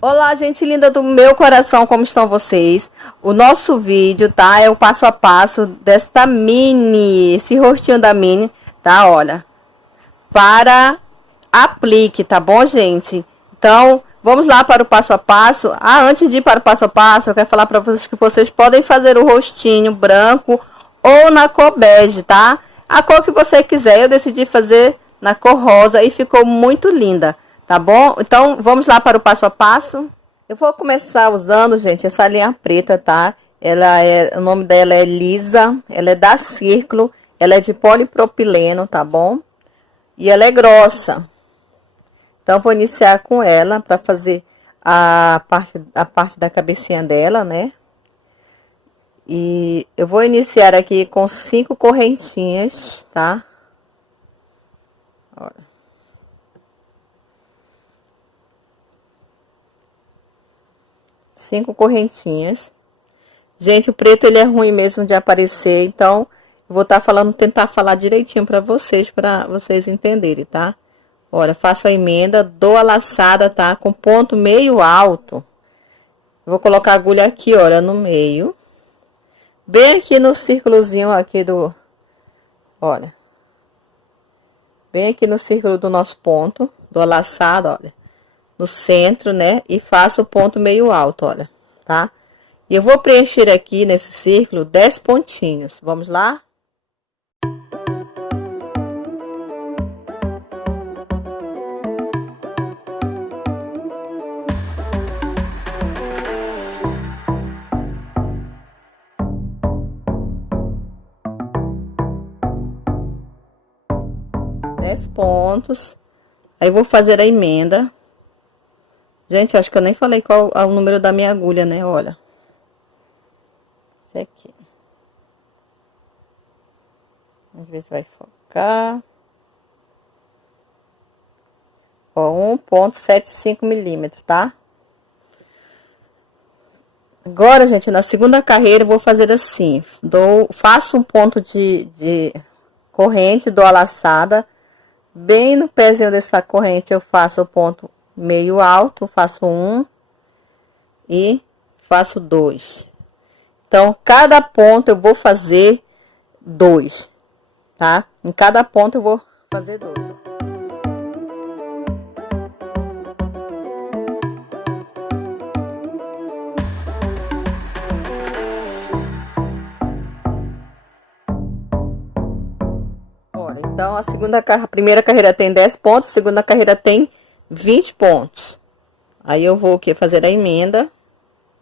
Olá, gente linda do meu coração, como estão vocês? O nosso vídeo, tá? É o passo a passo desta mini, esse rostinho da mini, tá? Olha, para aplique, tá bom, gente? Então, vamos lá para o passo a passo. Antes de ir para o passo a passo, eu quero falar para vocês que vocês podem fazer o rostinho branco ou na cor bege, tá? A cor que você quiser. Eu decidi fazer na cor rosa e ficou muito linda. Tá bom? Então, vamos lá para o passo a passo. Eu vou começar usando, gente, essa linha preta, tá? O nome dela é Lisa, ela é da Círculo, ela é de polipropileno, tá bom? E ela é grossa. Então, vou iniciar com ela para fazer a parte da cabecinha dela, né? E eu vou iniciar aqui com 5 correntinhas, tá? Olha. 5 correntinhas. Gente, o preto ele é ruim mesmo de aparecer, então eu vou tentar falar direitinho para vocês entenderem, tá? Olha, faço a emenda, dou a laçada, tá? Com ponto meio alto. Vou colocar a agulha aqui, olha, no meio. Bem aqui no círculozinho aqui olha. Bem aqui no círculo do nosso ponto, dou a laçada, olha. No centro, né? E faço o ponto meio alto, olha, tá? E eu vou preencher aqui nesse círculo 10 pontinhos. Vamos lá? Pontos. Aí vou fazer a emenda. Gente, acho que eu nem falei qual é o número da minha agulha, né? Olha. Esse aqui. Vamos ver se vai focar. Ó, 1,75 milímetros, tá? Agora, gente, na segunda carreira eu vou fazer assim. Faço um ponto de corrente, dou a laçada. Bem no pezinho dessa corrente eu faço o ponto meio alto, faço 1 e faço 2. Então, cada ponto eu vou fazer 2, tá? Em cada ponto eu vou fazer 2. Então, a primeira carreira tem 10 pontos, a segunda carreira tem 20 pontos. Aí, eu vou aqui fazer a emenda,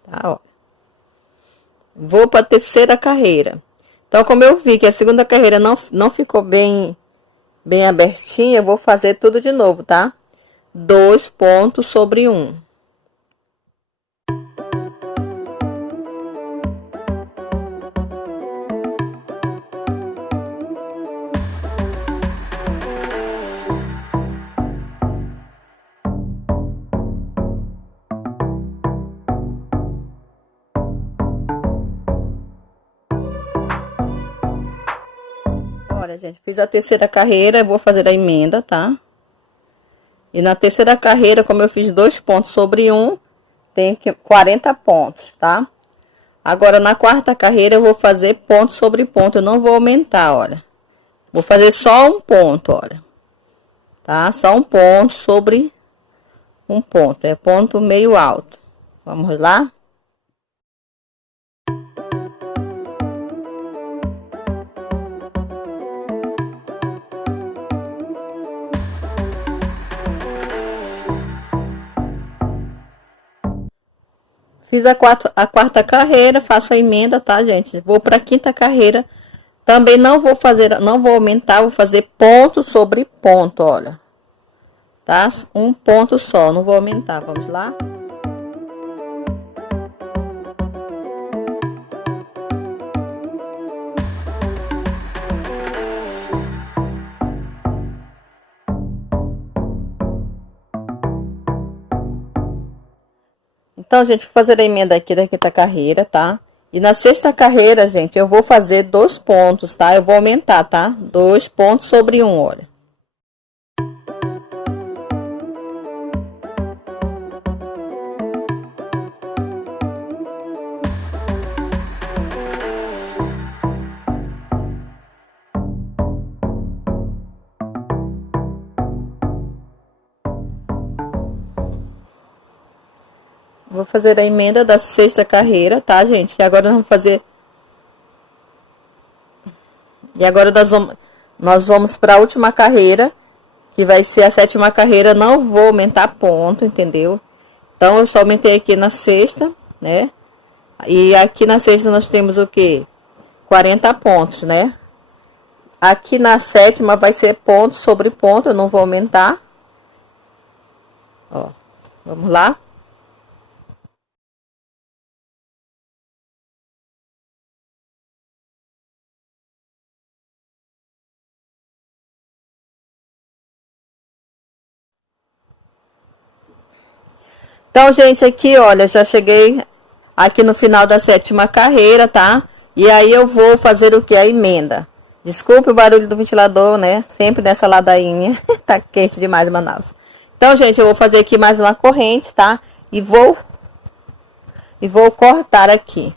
tá, ó. Vou para a terceira carreira. Então, como eu vi que a segunda carreira não ficou bem abertinha, eu vou fazer tudo de novo, tá? 2 pontos sobre 1. Olha, gente, fiz a terceira carreira, eu vou fazer a emenda, tá? E na terceira carreira, como eu fiz 2 pontos sobre 1, tem 40 pontos, tá? Agora, na quarta carreira, eu vou fazer ponto sobre ponto, eu não vou aumentar, olha. Vou fazer só um ponto, olha. Tá? Só um ponto sobre um ponto, é ponto meio alto. Vamos lá? Fiz a quarta carreira, faço a emenda, tá, gente? Vou para a quinta carreira. Também não vou aumentar, vou fazer ponto sobre ponto, olha. Tá? Um ponto só, não vou aumentar. Vamos lá? Então, gente, vou fazer a emenda aqui da quinta carreira, tá? E na sexta carreira, gente, eu vou fazer 2 pontos, tá? Eu vou aumentar, tá? 2 pontos sobre 1, olha. Vou fazer a emenda da sexta carreira, tá, gente? E agora nós vamos fazer... E agora nós vamos para a última carreira, que vai ser a sétima carreira. Não vou aumentar ponto, entendeu? Então, eu só aumentei aqui na sexta, né? E aqui na sexta nós temos o quê? 40 pontos, né? Aqui na sétima vai ser ponto sobre ponto, eu não vou aumentar. Ó, vamos lá. Então, gente, aqui, olha, já cheguei aqui no final da sétima carreira, tá? E aí eu vou fazer o que? A emenda. Desculpe o barulho do ventilador, né? Sempre nessa ladainha. Tá quente demais em Manaus. Então, gente, eu vou fazer aqui mais uma corrente, tá? E vou cortar aqui.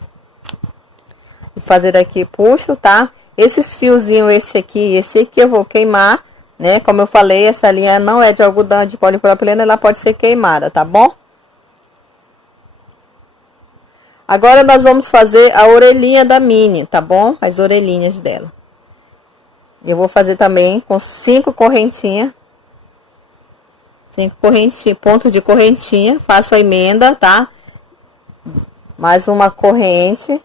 E fazer aqui, puxo, tá? Esses fiozinhos, esse aqui eu vou queimar, né? Como eu falei, essa linha não é de algodão, é de polipropileno, ela pode ser queimada, tá bom? Agora nós vamos fazer a orelhinha da mini, tá bom? As orelhinhas dela. Eu vou fazer também com 5 correntinhas. 5 correntinhas, pontos de correntinha. Faço a emenda, tá? Mais uma corrente.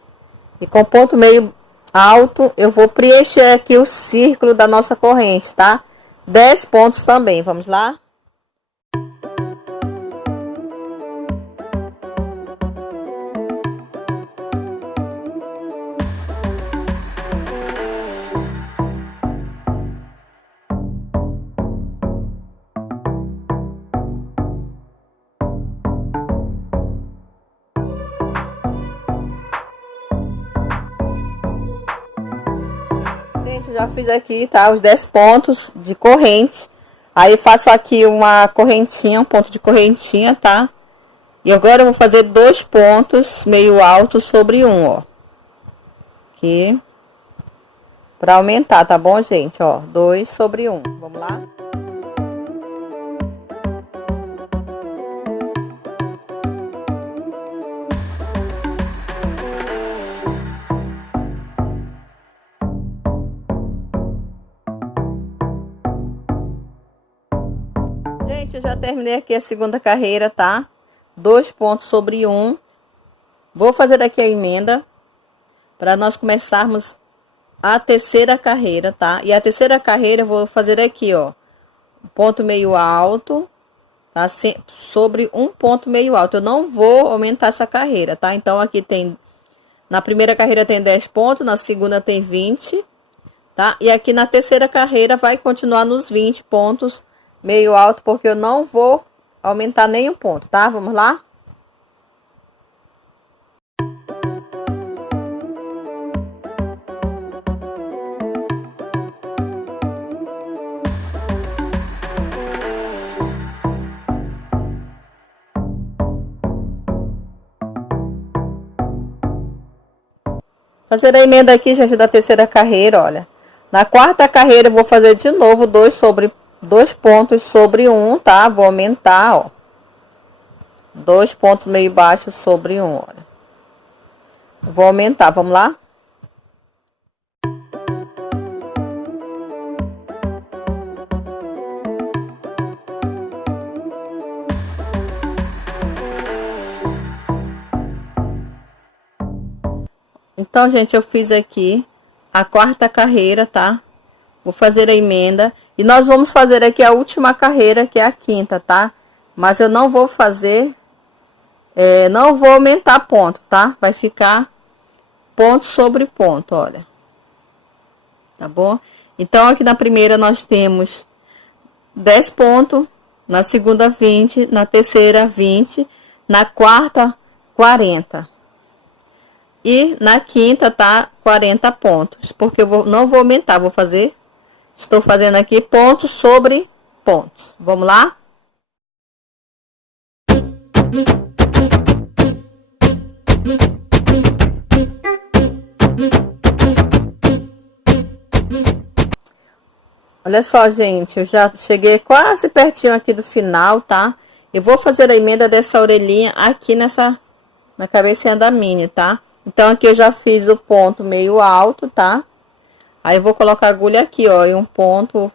E com ponto meio alto, eu vou preencher aqui o círculo da nossa corrente, tá? 10 pontos também, vamos lá? Gente, já fiz aqui, tá? Os 10 pontos de corrente. Aí faço aqui uma correntinha, um ponto de correntinha, tá? E agora eu vou fazer 2 pontos meio alto sobre um, ó. Aqui. Pra aumentar, tá bom, gente? Ó, 2 sobre 1. Vamos lá? Gente, eu já terminei aqui a segunda carreira, tá? 2 pontos sobre 1. Vou fazer aqui a emenda para nós começarmos a terceira carreira, tá? E a terceira carreira eu vou fazer aqui, ó, um ponto meio alto, tá? Sobre um ponto meio alto. Eu não vou aumentar essa carreira, tá? Então, aqui tem, na primeira carreira tem 10 pontos, na segunda tem 20, tá? E aqui na terceira carreira vai continuar nos 20 pontos meio alto, porque eu não vou aumentar nenhum ponto, tá? Vamos lá? Fazer a emenda aqui, gente, da terceira carreira, olha. Na quarta carreira eu vou fazer de novo 2 pontos sobre 1, tá? Vou aumentar, ó. 2 pontos meio baixos sobre 1, olha. Vou aumentar, vamos lá? Então, gente, eu fiz aqui a quarta carreira, tá? Vou fazer a emenda. E nós vamos fazer aqui a última carreira, que é a quinta, tá? Mas eu não vou fazer... não vou aumentar ponto, tá? Vai ficar ponto sobre ponto, olha. Tá bom? Então, aqui na primeira nós temos 10 pontos. Na segunda, 20. Na terceira, 20. Na quarta, 40. E na quinta tá 40 pontos, porque eu não vou aumentar, estou fazendo aqui pontos sobre pontos. Vamos lá? Olha só, gente, eu já cheguei quase pertinho aqui do final, tá? Eu vou fazer a emenda dessa orelhinha aqui na cabecinha da mini, tá? Então, aqui eu já fiz o ponto meio alto, tá? Aí, eu vou colocar a agulha aqui, ó, em um ponto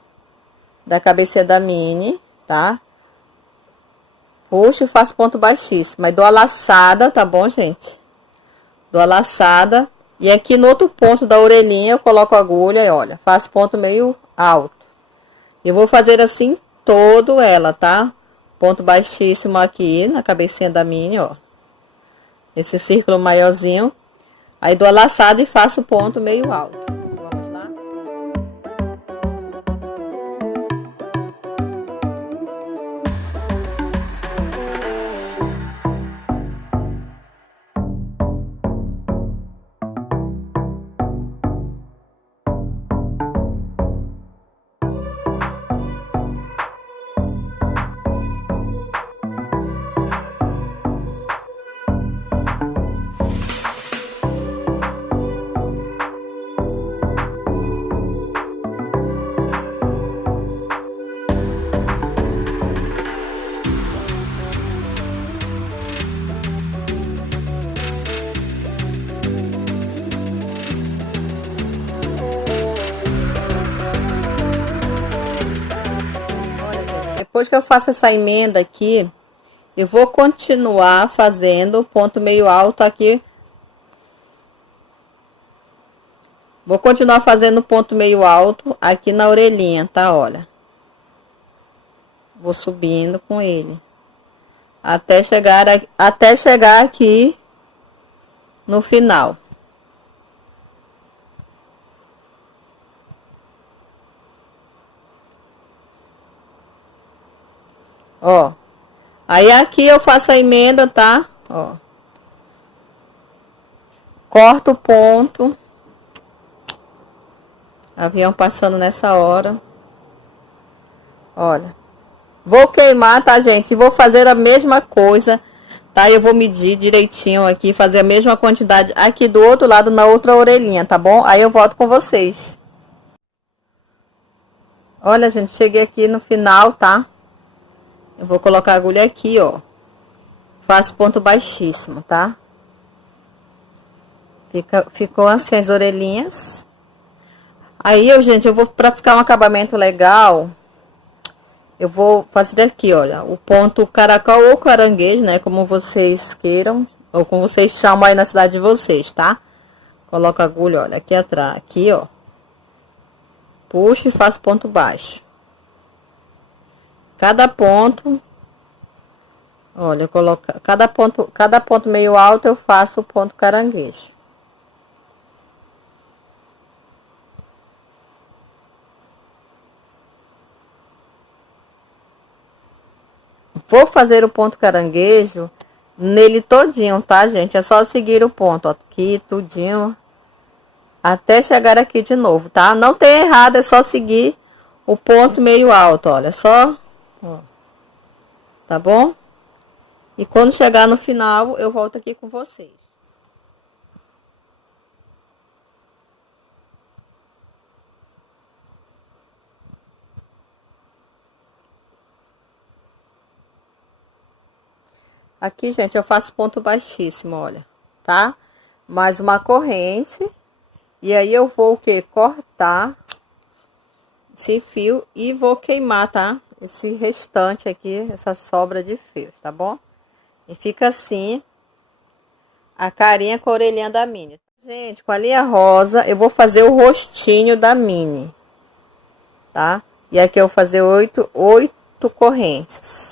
da cabecinha da mini, tá? Puxo e faço ponto baixíssimo. Aí, dou a laçada, tá bom, gente? Dou a laçada. E aqui no outro ponto da orelhinha, eu coloco a agulha e, olha, faço ponto meio alto. Eu vou fazer assim todo ela, tá? Ponto baixíssimo aqui na cabecinha da mini, ó. Esse círculo maiorzinho. Aí dou a laçada e faço ponto meio alto. Vamos lá? Depois que eu faço essa emenda aqui, eu vou continuar fazendo ponto meio alto aqui. Vou continuar fazendo ponto meio alto aqui na orelhinha, tá? Olha. Vou subindo com ele. Até chegar aqui no final. Ó. Aí aqui eu faço a emenda, tá? Ó. Corto o ponto. Avião passando nessa hora. Olha. Vou queimar, tá, gente? E vou fazer a mesma coisa, tá? Eu vou medir direitinho aqui, fazer a mesma quantidade aqui do outro lado, na outra orelhinha, tá bom? Aí eu volto com vocês. Olha, gente, cheguei aqui no final, tá? Eu vou colocar a agulha aqui, ó. Faço ponto baixíssimo, tá? Ficou assim as orelhinhas. Aí, gente, eu vou, pra ficar um acabamento legal, eu vou fazer aqui, olha, o ponto caracol ou caranguejo, né? Como vocês queiram, ou como vocês chamam aí na cidade de vocês, tá? Coloco a agulha, olha, aqui atrás, aqui, ó. Puxo e faço ponto baixo. Cada ponto, olha, eu coloco cada ponto meio alto eu faço o ponto caranguejo. Vou fazer o ponto caranguejo nele todinho, tá, gente? É só seguir o ponto, ó, aqui, tudinho, até chegar aqui de novo, tá? Não tem errado, é só seguir o ponto meio alto, olha, só, ó, tá bom? E quando chegar no final, eu volto aqui com vocês. Aqui, gente, eu faço ponto baixíssimo, olha, tá? Mais uma corrente. E aí, eu vou o quê? Cortar esse fio e vou queimar, tá? Esse restante aqui, essa sobra de fios, tá bom? E fica assim, a carinha com a orelhinha da Mini. Gente, com a linha rosa, eu vou fazer o rostinho da Mini, tá? E aqui eu vou fazer oito correntes.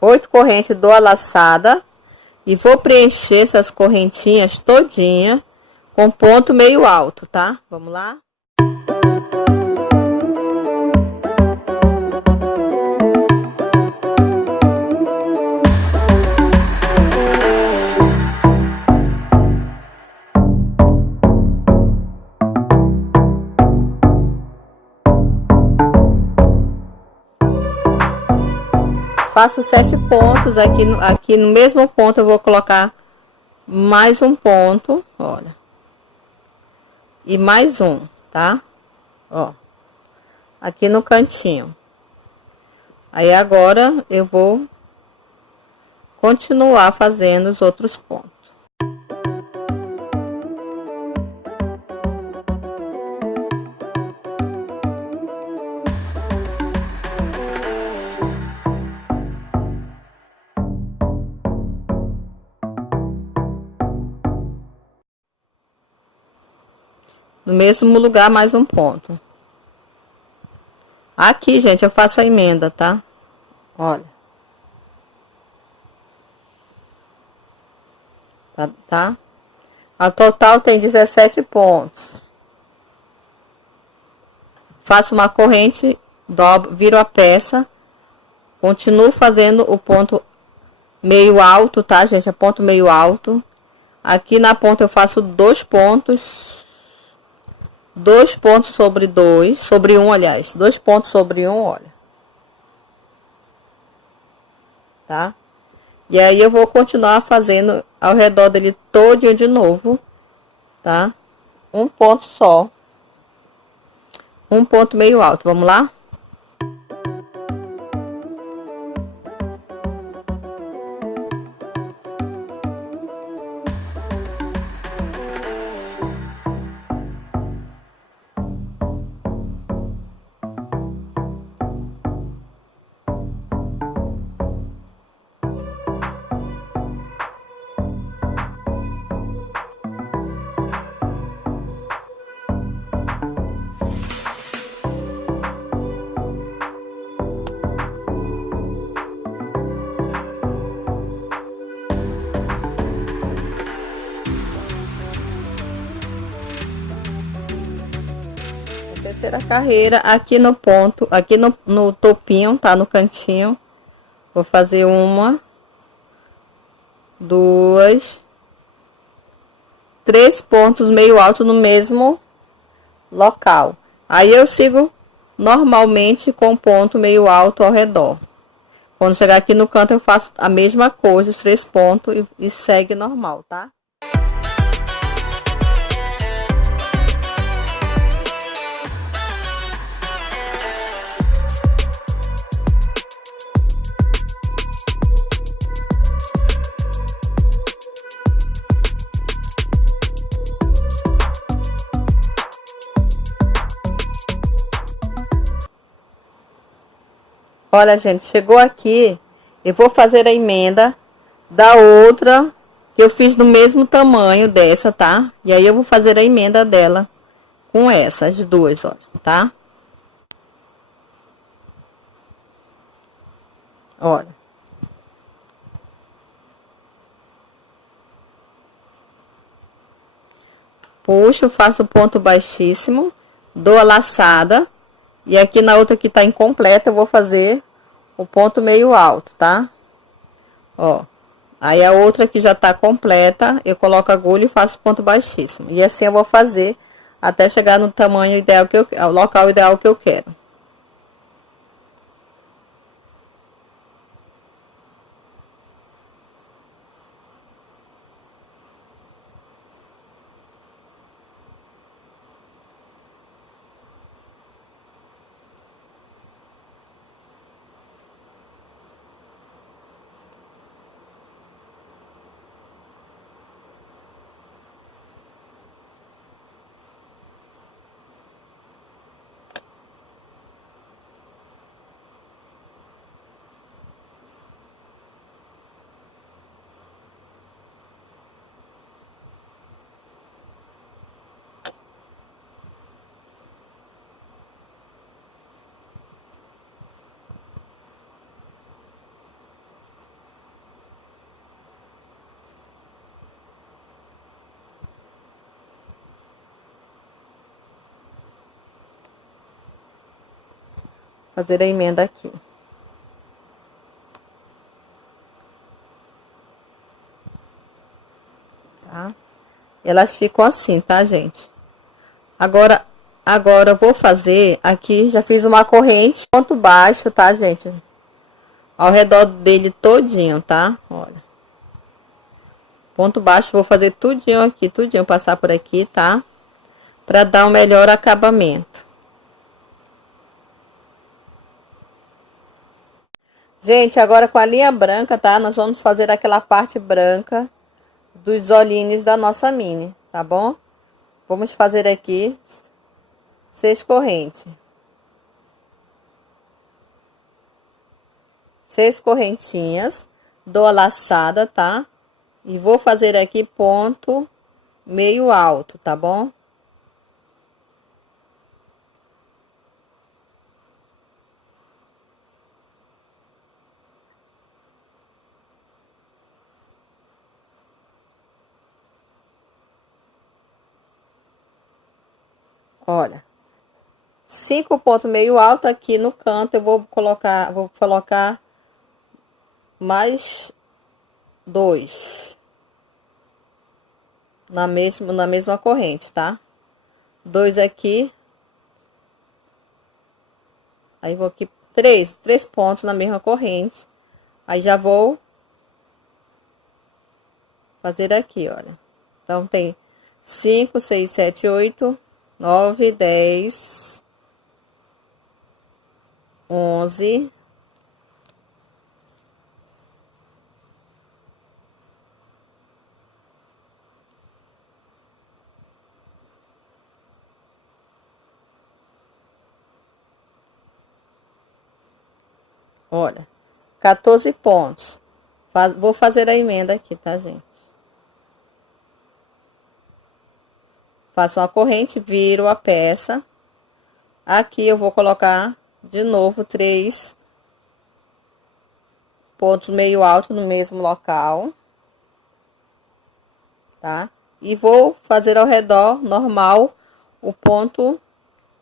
8 correntes, dou a laçada e vou preencher essas correntinhas todinha com ponto meio alto, tá? Vamos lá? faço 7 pontos. Aqui no mesmo ponto eu vou colocar mais um ponto, olha. E mais um, tá? Ó. Aqui no cantinho. Aí agora eu vou continuar fazendo os outros pontos. No mesmo lugar, mais um ponto. Aqui, gente, eu faço a emenda, tá? Olha. Tá? A total tem 17 pontos. Faço uma corrente, dobro, viro a peça. Continuo fazendo o ponto meio alto, tá, gente? É ponto meio alto. Aqui na ponta eu faço 2 pontos. 2 pontos sobre 2, sobre 1, aliás. 2 pontos sobre 1, olha. Tá? E aí eu vou continuar fazendo ao redor dele todinho de novo, tá? Um ponto só. Um ponto meio alto, vamos lá? Terceira carreira aqui no ponto, aqui no topinho, tá? No cantinho. Vou fazer 1, 2, 3 pontos meio alto no mesmo local. Aí eu sigo normalmente com ponto meio alto ao redor. Quando chegar aqui no canto eu faço a mesma coisa, os 3 pontos e segue normal, tá? Olha, gente, chegou aqui, eu vou fazer a emenda da outra que eu fiz do mesmo tamanho dessa, tá? E aí eu vou fazer a emenda dela com essas duas, ó, tá? Olha. Puxo, faço ponto baixíssimo, dou a laçada. E aqui na outra que tá incompleta, eu vou fazer o ponto meio alto, tá? Ó. Aí a outra que já tá completa, eu coloco a agulha e faço ponto baixíssimo. E assim eu vou fazer até chegar no tamanho ideal que eu, ao local ideal que eu quero. Fazer a emenda aqui. Tá? Elas ficam assim, tá, gente? Agora eu vou fazer aqui, já fiz uma corrente, ponto baixo, tá, gente? ao redor dele todinho, tá? Olha. Ponto baixo, vou fazer tudinho aqui, tudinho, passar por aqui, tá? Pra dar um melhor acabamento. Gente, agora com a linha branca, tá? Nós vamos fazer aquela parte branca dos olhinhos da nossa mini, tá bom? Vamos fazer aqui 6 correntes. 6 correntinhas, dou a laçada, tá? E vou fazer aqui ponto meio alto, tá bom? Olha, 5 pontos meio alto aqui no canto, eu vou colocar mais 2 na mesma corrente, tá? 2 aqui, aí vou aqui 3 pontos na mesma corrente, aí já vou fazer aqui, olha. Então tem 5, 6, 7, 8, 9, 10, 11, olha, 14 pontos. Vou fazer a emenda aqui, tá, gente? Faço uma corrente, viro a peça. Aqui eu vou colocar de novo 3 pontos meio alto no mesmo local, tá? E vou fazer ao redor normal o ponto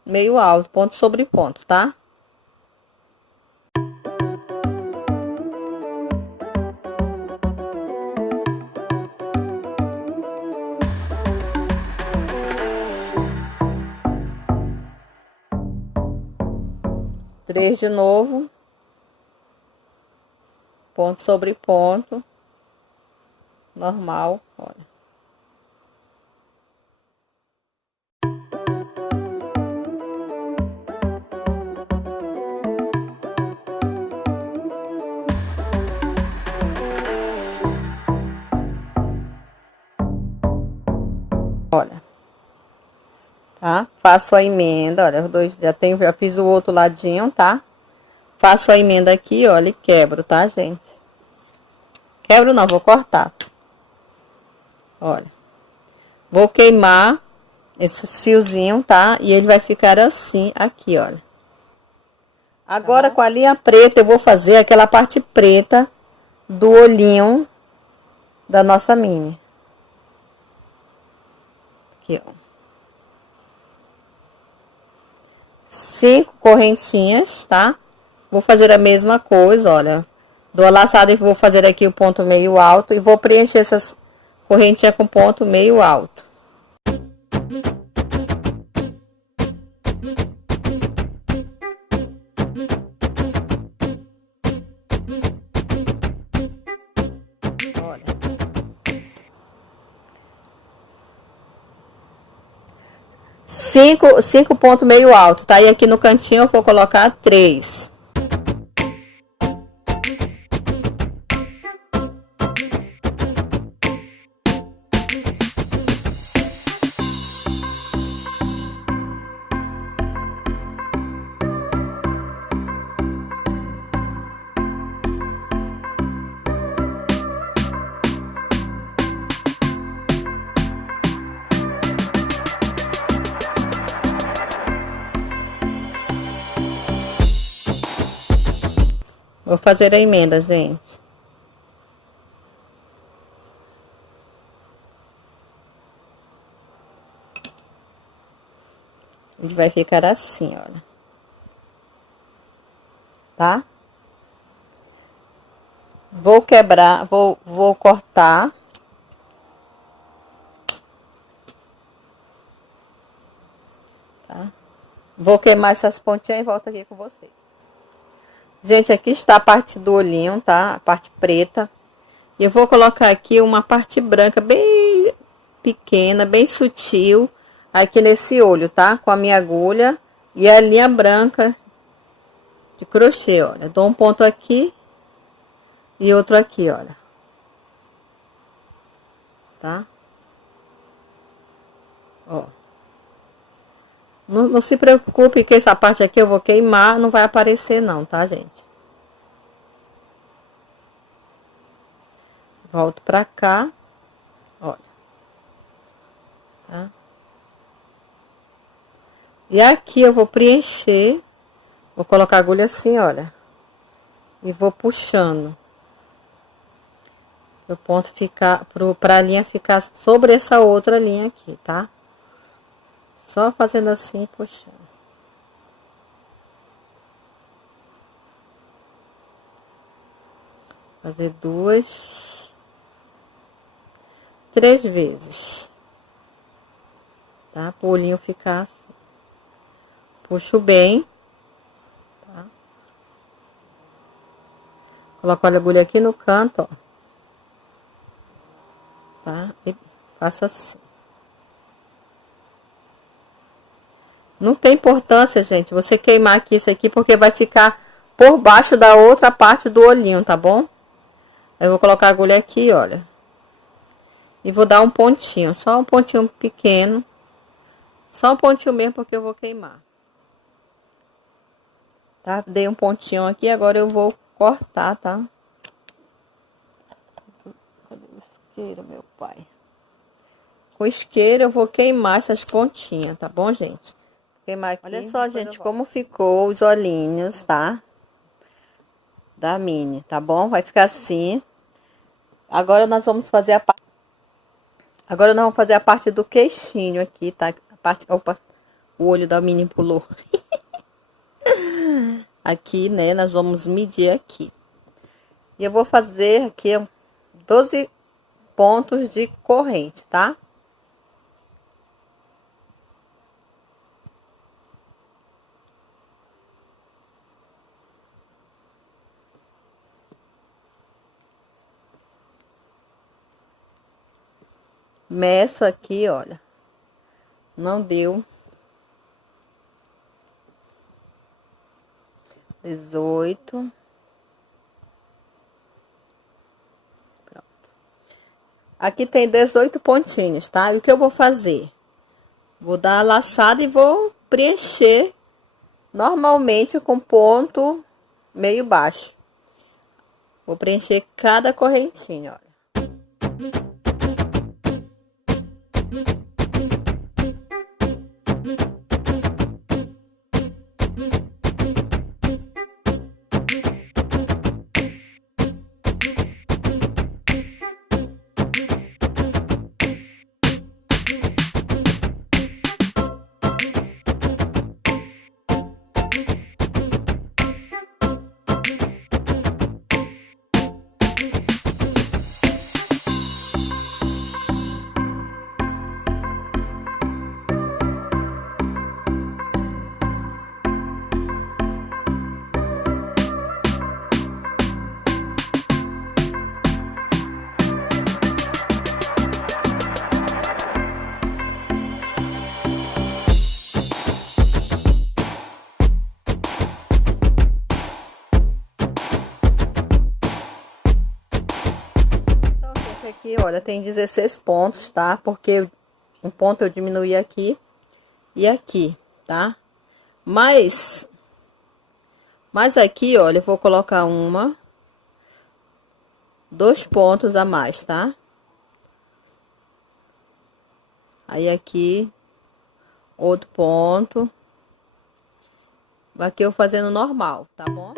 meio alto, ponto sobre ponto, tá? Três de novo, ponto sobre ponto, normal, olha. Olha, tá? Faço a emenda, olha, os dois já fiz o outro ladinho, tá? Faço a emenda aqui, olha, e quebro, tá, gente? Quebro não, vou cortar. Olha. Vou queimar esse fiozinho, tá? E ele vai ficar assim, aqui, olha. Agora, com a linha preta, eu vou fazer aquela parte preta do olhinho da nossa mini. Aqui, ó. 5 correntinhas, tá? Vou fazer a mesma coisa, olha. Dou a laçada e vou fazer aqui o ponto meio alto e vou preencher essas correntinhas com ponto meio alto. Olha. 5 pontos meio alto, tá? E aqui no cantinho eu vou colocar 3. Vou fazer a emenda, gente. Ele vai ficar assim, olha. Tá? Vou quebrar, vou cortar. Tá? Vou queimar essas pontinhas e volto aqui com vocês. Gente, aqui está a parte do olhinho, tá? A parte preta. E eu vou colocar aqui uma parte branca bem pequena, bem sutil, aqui nesse olho, tá? Com a minha agulha e a linha branca de crochê, olha. Dou um ponto aqui e outro aqui, olha. Tá? Ó. Não se preocupe que essa parte aqui eu vou queimar, não vai aparecer não, tá, gente? Volto pra cá, olha. Tá? E aqui eu vou preencher, vou colocar a agulha assim, olha. E vou puxando. Pro ponto ficar, pra linha ficar sobre essa outra linha aqui, tá? Só fazendo assim, puxando. Fazer 2, 3 vezes. Tá? Pro olhinho ficar assim. Puxo bem. Tá? Coloco a agulha aqui no canto, ó. Tá? E faço assim. Não tem importância, gente, você queimar aqui isso aqui, porque vai ficar por baixo da outra parte do olhinho, tá bom? Eu vou colocar a agulha aqui, olha. E vou dar um pontinho, só um pontinho pequeno. Só um pontinho mesmo, porque eu vou queimar. Tá? Dei um pontinho aqui, agora eu vou cortar, tá? Cadê o isqueiro, meu pai? Com isqueiro eu vou queimar essas pontinhas, tá bom, gente? Queimar aqui. Olha só, gente, como ficou os olhinhos, tá? Da Minnie, tá bom? Vai ficar assim. Agora nós vamos fazer a parte... Agora nós vamos fazer a parte do queixinho aqui, tá? A parte... Opa, o olho da Minnie pulou. Aqui, né, nós vamos medir aqui. E eu vou fazer aqui 12 pontos de corrente, tá? Meço aqui, olha. Não deu. 18. Pronto. Aqui tem 18 pontinhos, tá? E o que eu vou fazer? Vou dar a laçada e vou preencher normalmente com ponto meio baixo. Vou preencher cada correntinha, olha. Aqui, olha, tem 16 pontos, tá? Porque um ponto eu diminuí aqui e aqui, tá? Mas aqui, olha, eu vou colocar 2 pontos a mais, tá? Aí aqui, outro ponto. Aqui eu fazendo normal, tá bom?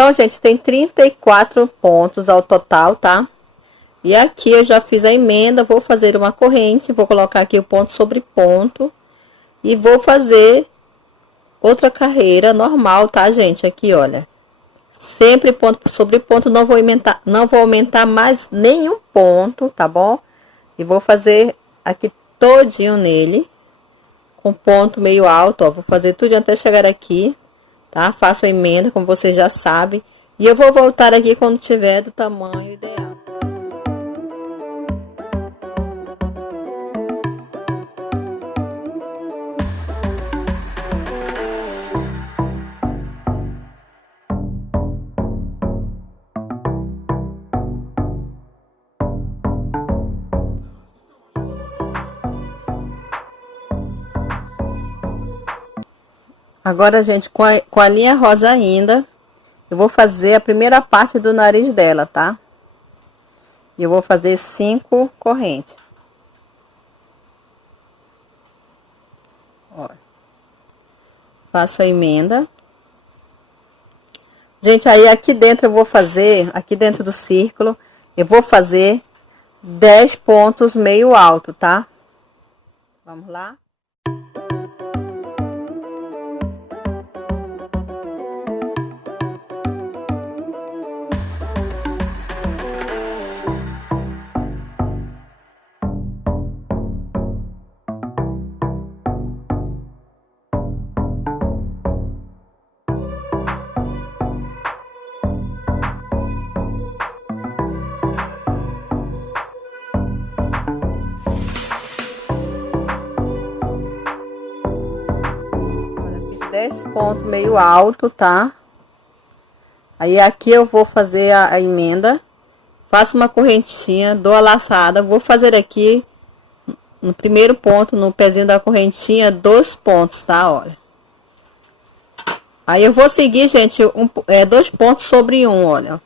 Então, gente, tem 34 pontos ao total, tá? E aqui eu já fiz a emenda, vou fazer uma corrente, vou colocar aqui o ponto sobre ponto. E vou fazer outra carreira normal, tá, gente? Aqui, olha. Sempre ponto sobre ponto, não vou aumentar mais nenhum ponto, tá bom? E vou fazer aqui todinho nele, com ponto meio alto, ó. Vou fazer tudo até chegar aqui, tá? Faço a emenda, como vocês já sabem. E eu vou voltar aqui quando tiver do tamanho ideal. Agora, gente, com a linha rosa ainda, eu vou fazer a primeira parte do nariz dela, tá? E eu vou fazer 5 correntes. Ó. Faço a emenda. Gente, aí aqui dentro eu vou fazer, aqui dentro do círculo, eu vou fazer 10 pontos meio alto, tá? Vamos lá? Ponto meio alto, tá? Aí aqui eu vou fazer a emenda, faço uma correntinha, dou a laçada, vou fazer aqui no primeiro ponto, no pezinho da correntinha, 2 pontos, tá? Olha. Aí eu vou seguir, gente, 2 pontos sobre 1, olha.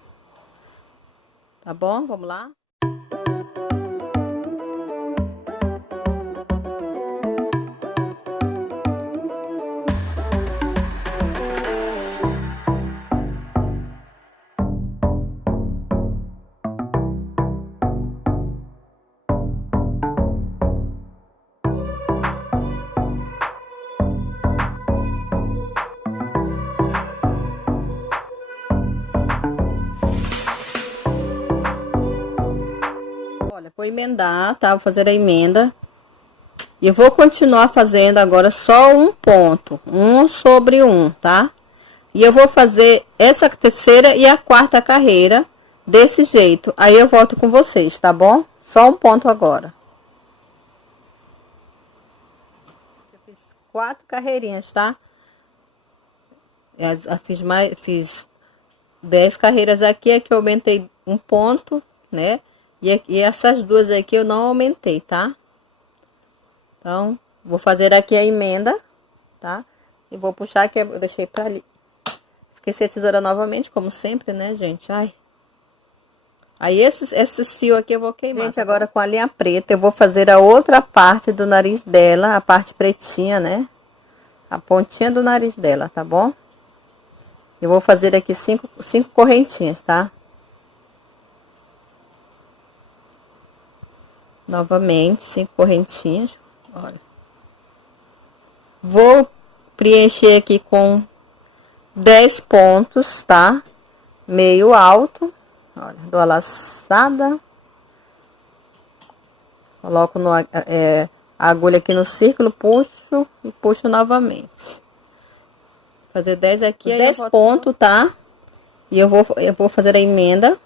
Tá bom? Vamos lá? Vou emendar, tá? Vou fazer a emenda. E eu vou continuar fazendo agora só um ponto. 1 sobre 1, tá? E eu vou fazer essa terceira e a quarta carreira desse jeito. Aí eu volto com vocês, tá bom? Só um ponto agora. Eu fiz 4 carreirinhas, tá? Eu fiz 10 carreiras aqui, é que eu aumentei um ponto, né? E essas duas aqui eu não aumentei, tá? Então, vou fazer aqui a emenda, tá? E vou puxar aqui, eu deixei pra ali. Esqueci a tesoura novamente, como sempre, né, gente? Ai. Aí, esses fios aqui eu vou queimar. Gente, agora com a linha preta, eu vou fazer a outra parte do nariz dela, a parte pretinha, né? A pontinha do nariz dela, tá bom? Eu vou fazer aqui 5 correntinhas, tá? Novamente, 5 correntinhas. Olha. Vou preencher aqui com 10 pontos, tá? Meio alto. Olha, dou a laçada. Coloco a agulha aqui no círculo, puxo e puxo novamente. Fazer 10 aqui, 10 pontos, tá? E eu vou fazer a emenda.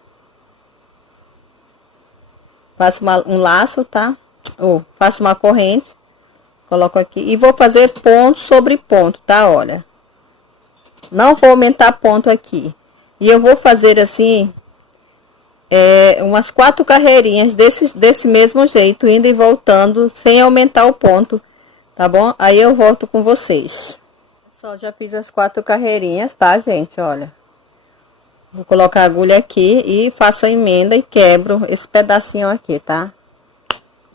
Faço um laço, tá? Ou faço uma corrente, coloco aqui e vou fazer ponto sobre ponto, tá? Olha, não vou aumentar ponto aqui. E eu vou fazer assim, umas 4 carreirinhas desse mesmo jeito, indo e voltando, sem aumentar o ponto, tá bom? Aí eu volto com vocês. Só já fiz as 4 carreirinhas, tá, gente? Olha. Vou colocar a agulha aqui e faço a emenda e quebro esse pedacinho aqui, tá?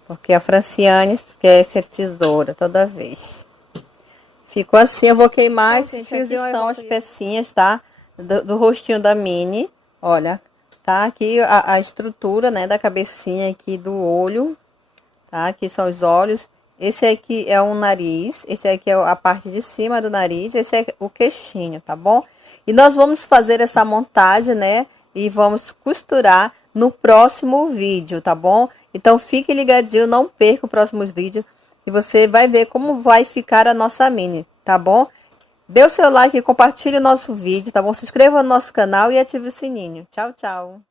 Porque a Franciane esquece a tesoura toda vez. Ficou assim, eu vou queimar esses fios, estão as pecinhas, tá? do rostinho da Minnie. Olha, tá aqui a estrutura, né, da cabecinha aqui do olho, tá? Aqui são os olhos. Esse aqui é o nariz, esse aqui é a parte de cima do nariz, esse é o queixinho, tá bom? E nós vamos fazer essa montagem, né? E vamos costurar no próximo vídeo, tá bom? Então fique ligadinho, não perca o próximo vídeo e você vai ver como vai ficar a nossa Minnie, tá bom? Dê o seu like e compartilhe o nosso vídeo, tá bom? Se inscreva no nosso canal e ative o sininho. Tchau, tchau!